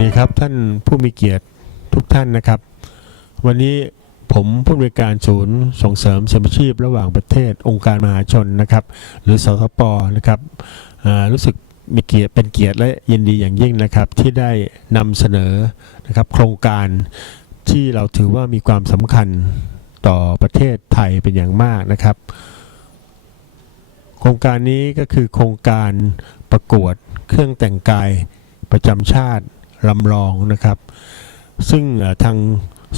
สดีครับท่านผู้มีเกียรติทุกท่านนะครับ วันนี้ผมผู้บริการศูนย์ส่งเสริมสมชีพระหว่างประเทศองค์การมหาชนนะครับ หรือสทปนะครับรู้สึกมีเกียรติเป็นเกียรติและยินดีอย่างยิ่งนะครับ ที่ได้นำเสนอนะครับ โครงการที่เราถือว่ามีความสำคัญต่อประเทศไทยเป็นอย่างมากนะครับ โครงการนี้ก็คือโครงการประกวดเครื่องแต่งกายประจำชาติ ลำลองนะครับ ซึ่งทาง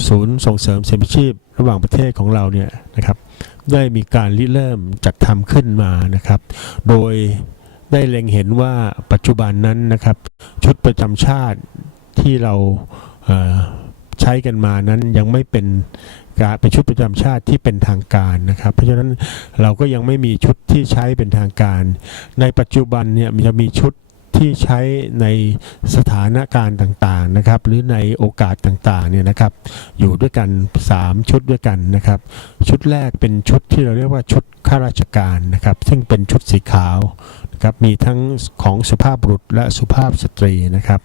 ศูนย์ส่งเสริมเสรีชีพระหว่างประเทศของเราเนี่ยนะครับ ได้มีการริเริ่มจัดทำขึ้นมานะครับ โดยได้เล็งเห็นว่าปัจจุบันนั้นนะครับ ชุดประจำชาติที่เราเใช้กันมานั้นยังไม่เป็นการเป็นชุดประจำชาติที่เป็นทางการนะครับ เพราะฉะนั้นเราก็ยังไม่มีชุดที่ใช้เป็นทางการ ในปัจจุบันเนี่ยมันจะมีชุด ที่ใช้ในสถานการณ์ต่างๆนะครับหรือในโอกาสต่างๆเนี่ยนะครับอยู่ด้วยกัน 3 ชุดด้วยกันนะครับ ชุดแรกเป็นชุดที่เราเรียกว่าชุดข้าราชการนะครับ ซึ่งเป็นชุดสีขาวนะครับมีทั้งของสุภาพบุรุษและสุภาพสตรีนะครับ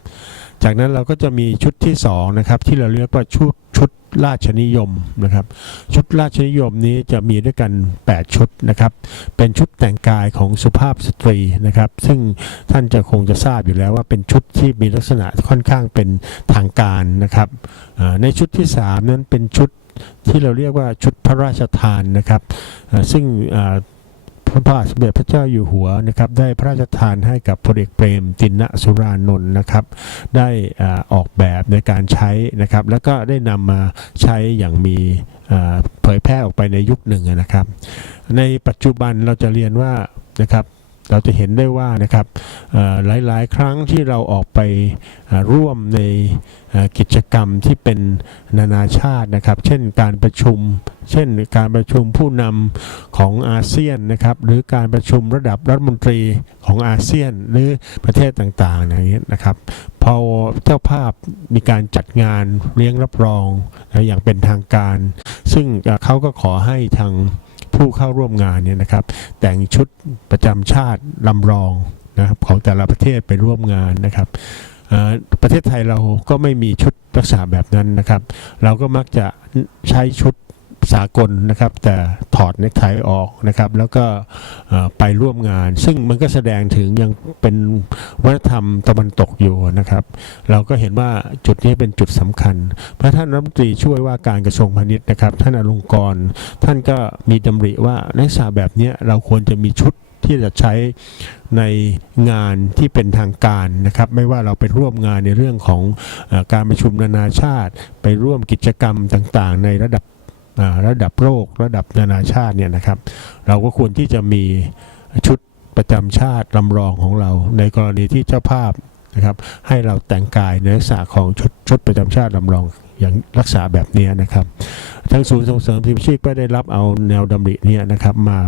จากนั้นเราก็จะมีชุดที่2นะครับที่เราเรียกว่าชุดชุดราชนิยมนะครับ ชุดราชนิยมนี้จะมีด้วยกัน 8 ชุดนะครับ เป็นชุดแต่งกายของสุภาพสตรีนะครับ ซึ่งท่านจะคงจะทราบอยู่แล้วว่าเป็นชุดที่มีลักษณะค่อนข้างเป็นทางการนะครับ ในชุดที่ 3 นั้นเป็นชุดที่เราเรียกว่าชุดพระราชทานนะครับ ซึ่ง พระบาทสมเด็จพระเจ้าอยู่หัวนะครับได้พระราชทานให้กับพลเอกเปรมตินสุรานนท์นะครับได้อออกแบบในการใช้นะครับแล้วก็ได้นำมาใช้อย่างมีเผยแพร่ออกไปในยุคหนึ่งนะครับ ในปัจจุบันเราจะเรียนว่านะครับ เราจะเห็นได้ว่านะครับหลายๆ ครั้งที่เราออกไปร่วมในกิจกรรมที่เป็นนานาชาตินะครับ เช่นการประชุม เช่นการประชุมผู้นำของอาเซียนนะครับหรือการประชุมระดับรัฐมนตรีของอาเซียนหรือประเทศต่างๆอย่างนี้นะครับพอเจ้าภาพมีการจัดงานเลี้ยงรับรองอย่างเป็นทางการ ซึ่งเขาก็ขอให้ทาง ผู้เข้าร่วมงานเนี่ยนะครับ แต่งชุดประจำชาติลำรองนะครับของแต่ละประเทศไปร่วมงานนะครับประเทศไทยเราก็ไม่มีชุดรักษาแบบนั้นนะครับ เราก็มักจะใช้ชุด สากลนะครับ แต่ถอดเนคไทออกนะครับ แล้วก็ไปร่วมงาน ซึ่งมันก็แสดงถึงยังเป็นวัฒนธรรมตะวันตกอยู่นะครับ เราก็เห็นว่าจุดนี้เป็นจุดสำคัญ พระท่านรัฐมนตรีช่วยว่าการกระทรวงพาณิชย์นะครับ ท่านอลงกรท่านก็มีดำริว่าในลักษณะแบบนี้เราควรจะมีชุดที่จะใช้ในงานที่เป็นทางการนะครับ ไม่ว่าเราไปร่วมงานในเรื่องของอการประชุมนานาชาติ ไปร่วมกิจกรรมต่างๆ ในระดับ ระดับโลกระดับนานาชาติเนี่ยนะครับ เราก็ควรที่จะมีชุดประจำชาติลำลองของเรา ในกรณีที่เจ้าภาพนะครับให้เราแต่งกายในลักษณะของชุดชุดประจำชาติลำลองอย่างรักษาแบบนี้นะครับทางศูนย์ส่งเสริมทีมชีพก็ได้รับเอาแนวดำริเนี้นะครับมา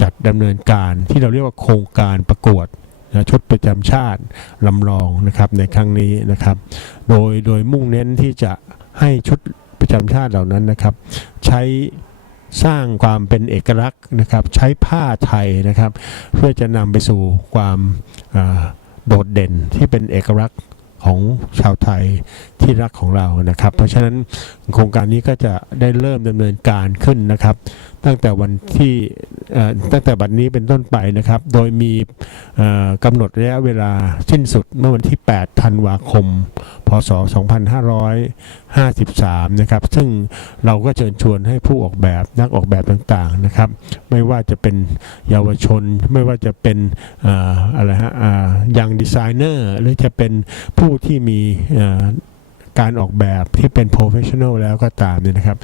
จัดดำเนินการที่เราเรียกว่าโครงการประกวดนะชุดประจำชาติลำลองนะครับในครั้งนี้นะครับ โดยโดยมุ่งเน้นที่จะให้ชุด ประจำชาติเหล่านั้นนะครับ ใช้สร้างความเป็นเอกลักษณ์นะครับ ใช้ผ้าไทยนะครับ เพื่อจะนำไปสู่ความโดดเด่นที่เป็นเอกลักษณ์ของชาวไทยที่รักของเรานะครับ เพราะฉะนั้นโครงการนี้ก็จะได้เริ่มดำเนินการขึ้นนะครับ ตั้งแต่วันที่ตั้งแต่บัดนี้เป็นต้นไปนะครับ โดยมีกำหนดระยะเวลาสิ้นสุดเมื่อวันที่ 8 ธันวาคม พศ 2553 นะครับ ซึ่งเราก็เชิญชวนให้ผู้ออกแบบนักออกแบบต่างๆนะครับ ไม่ว่าจะเป็นเยาวชน ไม่ว่าจะเป็นออะไรฮะยังดีไซเนอร์หรือจะเป็นผู้ที่มีการออกแบบที่เป็น professional แล้วก็ตามเนี่ยนะครับ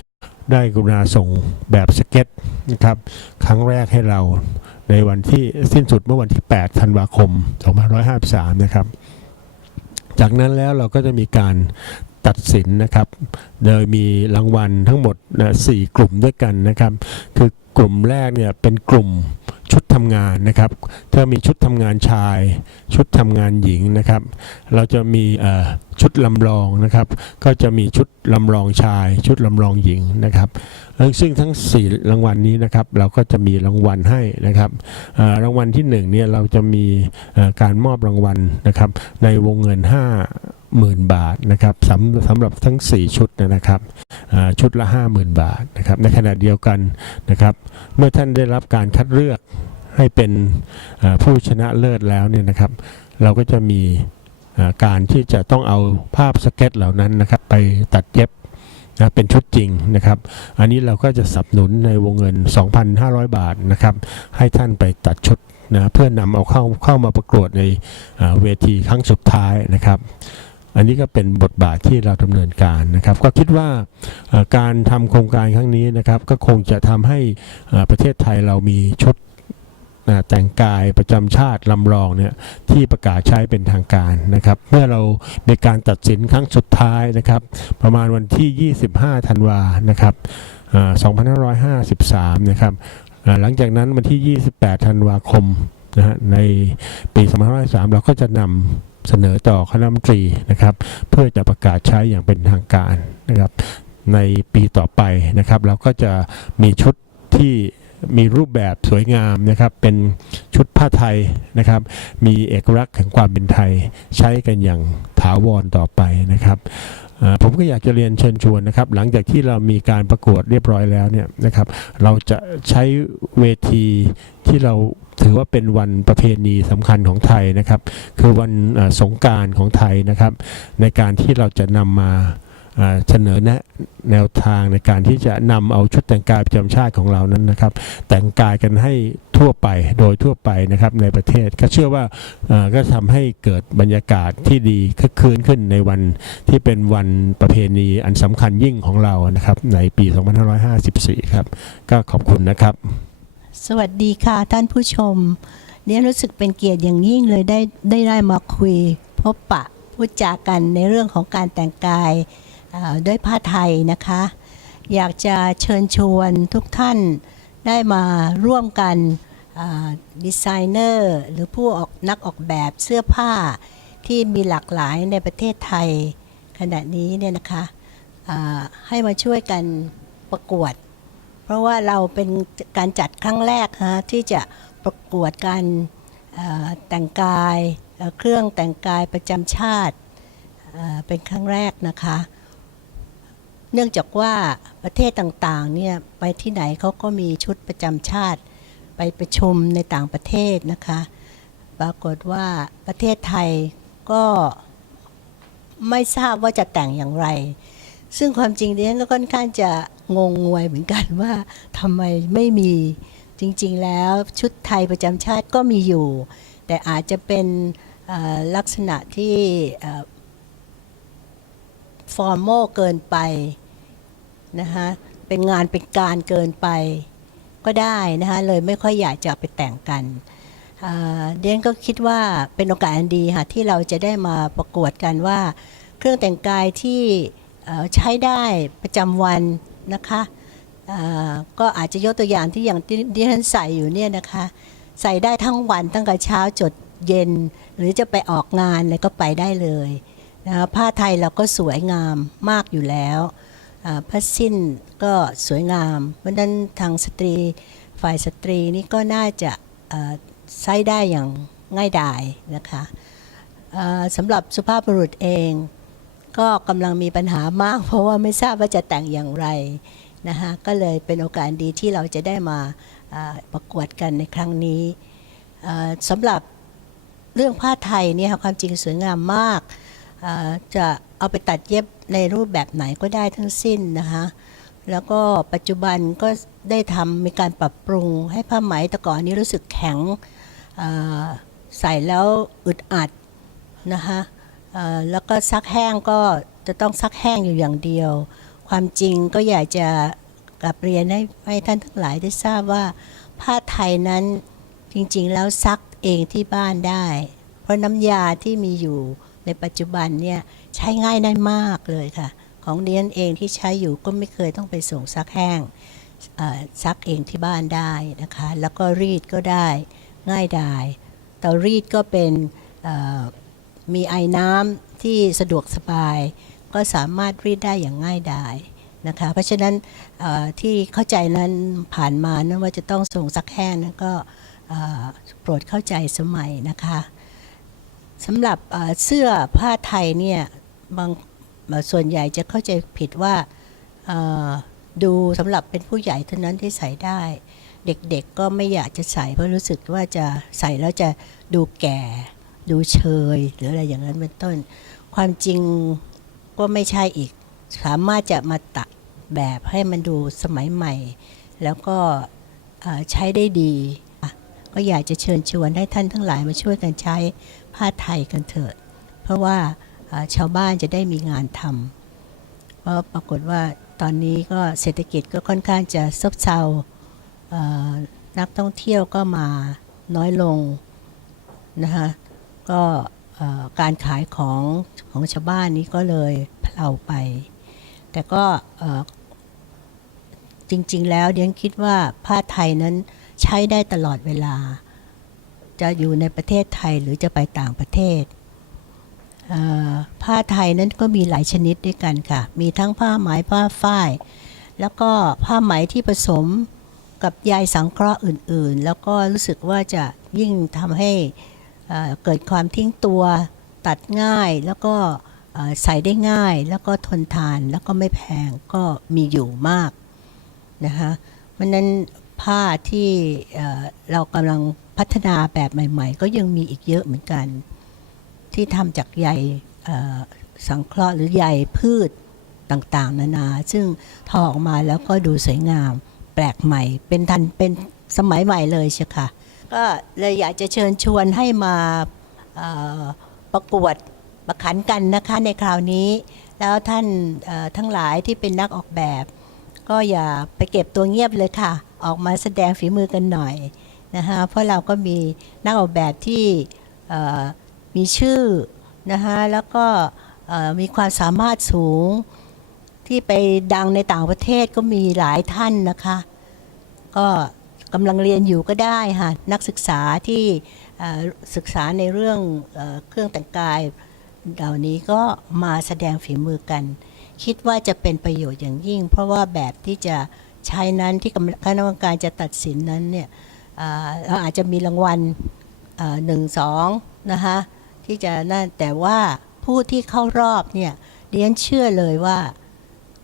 ได้กรุณาส่งแบบสเก็ตนะครับครั้งแรกให้เราในวันที่สิ้นสุดเมื่อวันที่ 8 ธันวาคม 2553 นะครับ จากนั้นแล้วเราก็จะมีการตัดสินนะครับ โดยมีรางวัลทั้งหมดนะสี่กลุ่มด้วยกันนะครับ คือกลุ่มแรกเนี่ยเป็นกลุ่ม ทำงานนะครับถ้ามีชุดทำงานชาย ชุดทำงานหญิงนะครับ เราจะมีชุดลำลองนะครับ ก็จะมีชุดลำลองชาย ชุดลำลองหญิงนะครับ ซึ่งทั้ง 4 รางวัลนี้นะครับ เราก็จะมีรางวัลให้นะครับรางวัลที่1เนี่ยเราจะมีการมอบรางวัลนะครับ ในวงเงิน5 50,000บาทนะครับสำสำหรับทั้ง 4 ชุดนะครับชุดละ 50,000 บาทนะครับในขณะเดียวกันนะครับเมื่อท่านได้รับการคัดเลือก ให้เป็นผู้ชนะเลิศแล้วเนี่ยนะครับ เราก็จะมีการที่จะต้องเอาภาพสเก็ตเหล่านั้นนะครับ ไปตัดเย็บนะเป็นชุดจริงนะครับ อันนี้เราก็จะสนับสนุนในวงเงิน 2,500 บาทนะครับ ให้ท่านไปตัดชุดนะเพื่อนำเอาเข้าเข้ามาประกวดในเวทีครั้งสุดท้ายนะครับ อันนี้ก็เป็นบทบาทที่เราดำเนินการนะครับ ก็คิดว่าการทำโครงการครั้งนี้นะครับ ก็คงจะทำให้ประเทศไทยเรามีชุด อ่าแต่งกายประจำชาติลำลองเนี่ยที่ประกาศใช้เป็นทางการนะครับ เมื่อเราในการตัดสินครั้งสุดท้ายนะครับ ประมาณวันที่ 25 ธันวานะครับ2553 นะครับหลังจากนั้นวันที่ 28 ธันวาคมนะฮะในปี2553 เราก็จะนำเสนอต่อคณะรัฐมนตรีนะครับ เพื่อจะประกาศใช้อย่างเป็นทางการนะครับ ในปีต่อไปนะครับ เราก็จะมีชุดที่ มีรูปแบบสวยงามนะครับ เป็นชุดผ้าไทยนะครับ มีเอกลักษณ์แห่งความเป็นไทย ใช้กันอย่างถาวรต่อไปนะครับผมก็อยากจะเรียนเชิญชวนนะครับ หลังจากที่เรามีการประกวดเรียบร้อยแล้วเนี่ยนะครับ เราจะใช้เวทีที่เราถือว่าเป็นวันประเพณีสำคัญของไทยนะครับ คือวันสงการของไทยนะครับ ในการที่เราจะนำมาอ่า เสนอแนะแนวทางในการที่จะนำเอาชุดแต่งกายประจำชาติของเรานั้นนะครับ แต่งกายกันให้ทั่วไปโดยทั่วไปนะครับในประเทศก็เชื่อว่าก็ทำให้เกิดบรรยากาศที่ดีคึกคืนขึ้นในวันที่เป็นวันประเพณีอันสำคัญยิ่งของเรานะครับในปี 2554 ครับก็ขอบคุณนะครับ สวัสดีค่ะท่านผู้ชมเนี่ยรู้สึกเป็นเกียรติอย่างยิ่งเลยได้ได้ได้มาคุย พบปะพูดจากันในเรื่องของการแต่งกาย ด้วยผ้าไทยนะคะ อยากจะเชิญชวนทุกท่านได้มาร่วมกันดีไซเนอร์หรือผู้ออกนักออกแบบเสื้อผ้าที่มีหลากหลายในประเทศไทยขณะนี้เนี่ยนะคะให้มาช่วยกันประกวด เพราะว่าเราเป็นการจัดครั้งแรกฮะที่จะประกวดการแต่งกายเครื่องแต่งกายประจำชาติเป็นครั้งแรกนะคะ เนื่องจากว่าประเทศต่างๆเนี่ยไปที่ไหนเขาก็มีชุดประจำชาติ ไปประชุมในต่างประเทศนะคะ ปรากฏว่าประเทศไทยก็ไม่ทราบว่าจะแต่งอย่างไร ซึ่งความจริงดิฉันก็ค่อนข้างจะงงงวยเหมือนกันว่าทำไมไม่มีจริงๆแล้วชุดไทยประจำชาติก็มีอยู่ แต่อาจจะเป็นลักษณะที่ฟอร์มอลเกินไป นะคะเป็นงานเป็นการเกินไปก็ได้นะคะเลยไม่ค่อยอยากจะไปแต่งกันเดนก็คิดว่าเป็นโอกาสอันดีค่ะที่เราจะได้มาประกวดกันว่า เครื่องแต่งกายที่ใช้ได้ประจำวันนะคะก็อาจจะยกตัวอย่างที่อย่างที่ท่านใส่อยู่เนี่ยนะคะ ใส่ได้ทั้งวันตั้งแต่เช้าจดเย็น หรือจะไปออกงานอะไรก็ไปได้เลยนะะผ้าไทยเราก็สวยงามมากอยู่แล้ว ผ้าสิ้นก็สวยงาม เพราะฉะนั้นทางสตรีฝ่ายสตรีนี่ก็น่าจะใช้ได้อย่างง่ายดายนะคะสำหรับสุภาพบุรุษเอง ก็กำลังมีปัญหามาก เพราะว่าไม่ทราบว่าจะแต่งอย่างไรนะคะก็เลยเป็นโอกาสดีที่เราจะได้มาประกวดกันในครั้งนี้สำหรับเรื่องผ้าไทยเนี่ยความจริงสวยงามมาก จะเอาไปตัดเย็บในรูปแบบไหนก็ได้ทั้งสิ้นนะคะ แล้วก็ปัจจุบันก็ได้ทำมีการปรับปรุงให้ผ้าไหมแต่ก่อนนี้รู้สึกแข็งใส่แล้วอึดอัดนะคะแล้วก็ซักแห้งก็จะต้องซักแห้งอยู่อย่างเดียว ความจริงก็อยากจะกลับเรียนให้ให้ท่านทั้งหลายได้ทราบว่าผ้าไทยนั้นจริงๆแล้วซักเองที่บ้านได้ เพราะน้ำยาที่มีอยู่ ในปัจจุบันเนี่ยใช้ง่ายได้มากเลยค่ะ ของเดียนเองที่ใช้อยู่ก็ไม่เคยต้องไปส่งซักแห้งซักเองที่บ้านได้นะคะ แล้วก็รีดก็ได้ง่ายดายเตารีดก็เป็นมีไอ้น้ำที่สะดวกสบาย ก็สามารถรีดได้อย่างง่ายดายนะคะ เพราะฉะนั้นที่เข้าใจนั้นผ่านมานั้นว่าจะต้องส่งซักแห้งนั้นก็โปรดเข้าใจสมัยนะคะ สำหรับเสื้อผ้าไทยเนี่ยบางส่วนใหญ่จะเข้าใจผิดว่าดูสำหรับเป็นผู้ใหญ่เท่านั้นที่ใส่ได้ เด็กๆก็ไม่อยากจะใส่เพราะรู้สึกว่าจะใส่แล้วจะดูแก่ ดูเชย หรืออะไรอย่างนั้นเป็นต้น ความจริงก็ไม่ใช่อีก สามารถจะมาตัดแบบให้มันดูสมัยใหม่ แล้วก็ใช้ได้ดี ก็อยากจะเชิญชวนให้ท่านทั้งหลายมาช่วยกันใช้ ผ้าไทยกันเถิด เพราะว่าชาวบ้านจะได้มีงานทำเพราะปรากฏว่าตอนนี้ก็เศรษฐกิจก็ค่อนข้างจะซบเซานักท่องเที่ยวก็มาน้อยลงนะคะก็การขายของของชาวบ้านนี้ก็เลยเพลาไป แต่ก็จริงๆแล้วเดียนคิดว่าผ้าไทยนั้นใช้ได้ตลอดเวลา จะอยู่ในประเทศไทยหรือจะไปต่างประเทศ ผ้าไทยนั้นก็มีหลายชนิดด้วยกันค่ะ มีทั้งผ้าไหมผ้าฝ้าย แล้วก็ผ้าไหมที่ผสมกับใยสังเคราะห์อื่นๆ แล้วก็รู้สึกว่าจะยิ่งทำให้เกิดความทิ้งตัวตัดง่าย แล้วก็ใส่ได้ง่าย แล้วก็ทนทานแล้วก็ไม่แพงก็มีอยู่มากนะคะเพราะฉะนั้นผ้าที่เรากำลัง พัฒนาแบบใหม่ ๆ ก็ยังมีอีกเยอะเหมือนกัน ที่ทำจากใยสังเคราะห์หรือใยพืชต่างๆ นานา ซึ่งทอออกมาแล้วก็ดูสวยงาม แปลกใหม่ เป็นทันเป็นสมัยใหม่เลยใช่ค่ะ ก็เลยอยากจะเชิญชวนให้มาประกวดประขันกันนะคะในคราวนี้ แล้วท่านทั้งหลายที่เป็นนักออกแบบ ก็อย่าไปเก็บตัวเงียบเลยค่ะ ออกมาแสดงฝีมือกันหน่อย นะคะเพราะเราก็มีนักออกแบบที่มีชื่อนะคะแล้วก็มีความสามารถสูงที่ไปดังในต่างประเทศก็มีหลายท่านนะคะ ก็กำลังเรียนอยู่ก็ได้ค่ะนักศึกษาที่ศึกษาในเรื่องเออเครื่องแต่งกายเหล่านี้ก็มาแสดงฝีมือกัน คิดว่าจะเป็นประโยชน์อย่างยิ่ง เพราะว่าแบบที่จะใช้นั้นที่คณะกรรมการจะตัดสินนั้นเนี่ย เราอาจจะมีรางวัลหนึ่งสองนะคะที่จะนั่นแต่ว่าผู้ที่เข้ารอบเนี่ยเรียนเชื่อเลยว่า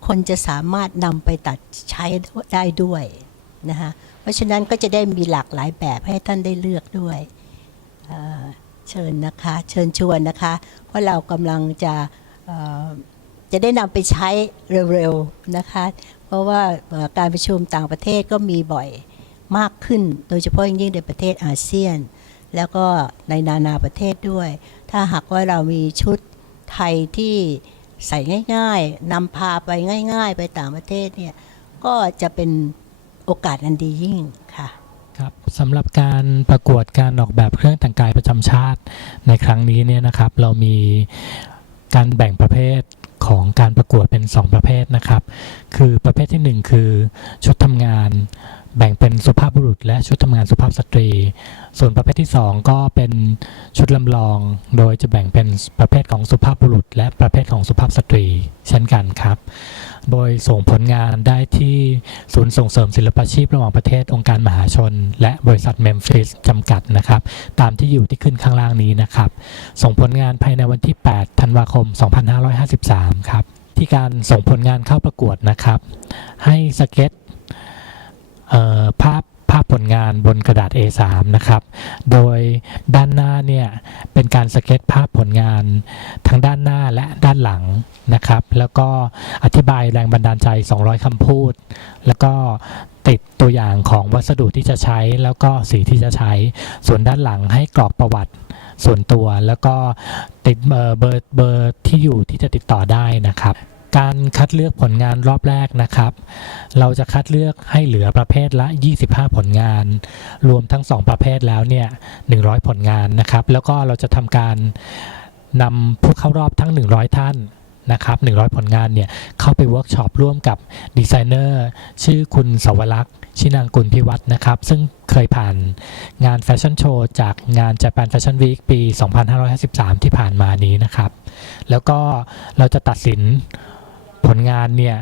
คนจะสามารถนำไปตัดใช้ได้ด้วยนะคะเพราะฉะนั้นก็จะได้มีหลากหลายแบบให้ท่านได้เลือกด้วยเเชิญนะคะเชิญชวนนะคะว่าเรากำลังจะจะได้นำไปใช้เร็วๆนะคะ เพราะว่าการประชุมต่างประเทศก็มีบ่อย มากขึ้น โดยเฉพาะอย่างยิ่งในประเทศอาเซียน แล้วก็ในนานาประเทศด้วย ถ้าหากว่าเรามีชุดไทยที่ใส่ง่าย ๆนำพาไปง่าย ๆ ไปต่างประเทศเนี่ยก็จะเป็นโอกาสอันดียิ่งค่ะครับสำหรับการประกวดการออกแบบเครื่องแต่งกายประจำชาติในครั้งนี้เนี่ยนะครับ เรามีการแบ่งประเภทของการประกวดเป็น 2 ประเภทนะครับ คือประเภททีหนึ่1 คือชุดทำงาน แบ่งเป็นสุภาพบุรุษ และชุดทำงานสุภาพสตรี ส่วนประเภทที่ 2 ก็เป็นชุดลำลอง โดยจะแบ่งเป็นประเภทของสุภาพบุรุษ และประเภทของสุภาพสตรี เช่นกันครับ โดยส่งผลงานได้ที่ศูนย์ส่งเสริมศิลปาชีพระหว่างประเทศองค์การมหาชน และบริษัทเมมฟิสจำกัดนะครับ ตามที่อยู่ที่ขึ้นข้างล่างนี้นะครับ ส่งผลงานภายในวันที่ 8 ธันวาคม 2553 ครับที่การส่งผลงานเข้าประกวดนะครับ ให้สเก็ต ภาพภาพผลงานบนกระดาษ A3 นะครับ โดยด้านหน้าเนี่ยเป็นการสเก็ตภาพผลงานทั้งด้านหน้าและด้านหลังนะครับ แล้วก็อธิบายแรงบันดาลใจ 200 คำพูด แล้วก็ติดตัวอย่างของวัสดุที่จะใช้แล้วก็สีที่จะใช้ ส่วนด้านหลังให้กรอกประวัติส่วนตัวแล้วก็ติดเบอร์เบอร์เบอร์ที่อยู่ที่จะติดต่อได้นะครับ การคัดเลือกผลงานรอบแรกนะครับ เราจะคัดเลือกให้เหลือประเภทละ 25 ผลงาน รวมทั้ง 2 ประเภทแล้วเนี่ย 100 ผลงานนะครับ แล้วก็เราจะทำการนำผู้เข้ารอบทั้ง 100 ท่านนะครับ 100 ผลงานเนี่ย เข้าไปเวิร์กช็อปร่วมกับดีไซเนอร์ชื่อคุณสวรักษ์ชินางกุลพิวัฒน์นะครับ ซึ่งเคยผ่านงานแฟชั่นโชว์จากงาน Japan Fashion Week ปี 2553 ที่ผ่านมานี้นะครับ แล้วก็เราจะตัดสิน ผลงานเนี่ย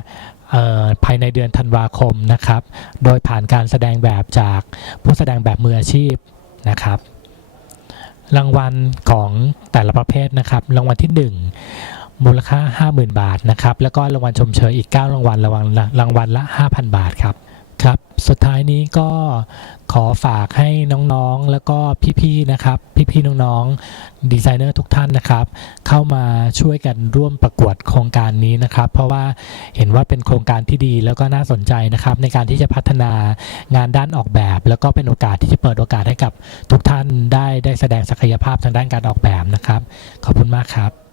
ภายในเดือนธันวาคมนะครับ โดยผ่านการแสดงแบบจากผู้แสดงแบบมืออาชีพนะครับรางวัลของแต่ละประเภทนะครับ รางวัลที่มูลค่า 50,000 บาทนะครับ แล้วก็รางวัลชมเชยอีก 9 รางวัลรางวัลละรางวัลละ 5,000 บาทครับ สุดท้ายนี้ก็ขอฝากให้น้องๆ แล้วก็พี่ๆ นะครับ พี่ๆ น้องๆ ดีไซเนอร์ทุกท่านนะครับ เข้ามาช่วยกันร่วมประกวดโครงการนี้นะครับ เพราะว่าเห็นว่าเป็นโครงการที่ดีแล้วก็น่าสนใจนะครับ ในการที่จะพัฒนางานด้านออกแบบ แล้วก็เป็นโอกาสที่จะเปิดโอกาสให้กับทุกท่านได้ได้แสดงศักยภาพทางด้านการออกแบบนะครับ ขอบคุณมากครับ